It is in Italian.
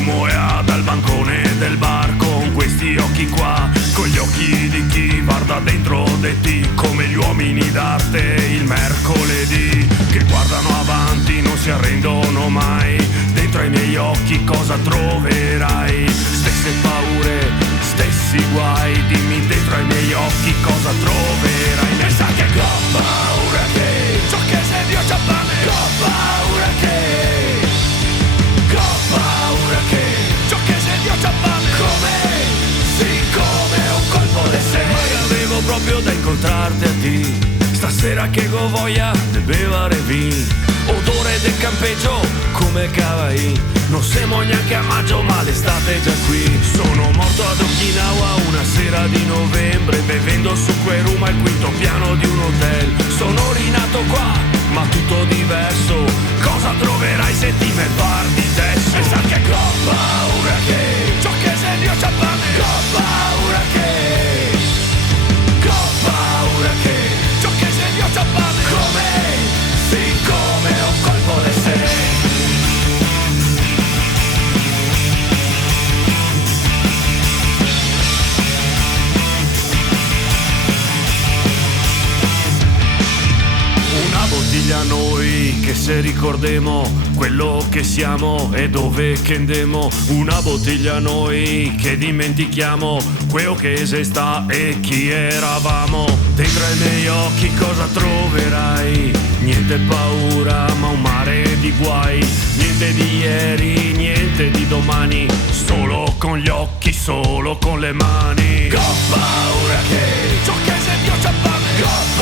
fumo e dal bancone del bar con questi occhi qua, con gli occhi di chi guarda dentro di te, come gli uomini d'arte il mercoledì, che guardano avanti, non si arrendono mai. Dentro ai miei occhi cosa troverai? Stesse paure, stessi guai, dimmi dentro ai miei occhi cosa troverai. Ne sa che ho paura che ciò che se Dio c'ha fame, ho paura che ho paura che ciò che se Dio c'ha fame, come siccome un colpo di sé. Mai avevo proprio da incontrarti a te, stasera che go voglia de bevare vin, odore del campeggio come cavai, non siamo neanche a maggio ma l'estate è già qui. Sono morto ad Okinawa una sera di novembre, bevendo su Queruma al quinto piano di un hotel. Sono rinato qua ma tutto diverso, cosa troverai se ti me parti adesso? E sa che ho paura che ciò che se Dio c'ha fame, ho paura che ho paura che ciò che se Dio c'ha fame, come siccome un colpo di sé. Una bottiglia a noi che se ricordemo quello che siamo e dove che andemo. Una bottiglia a noi che dimentichiamo quello che se sta e chi eravamo. Dentro ai miei occhi cosa troverai? Niente paura ma un mare di guai. Niente di ieri, niente di domani, solo con gli occhi, solo con le mani. Ho paura che ciò che se Dio c'ha fame, ho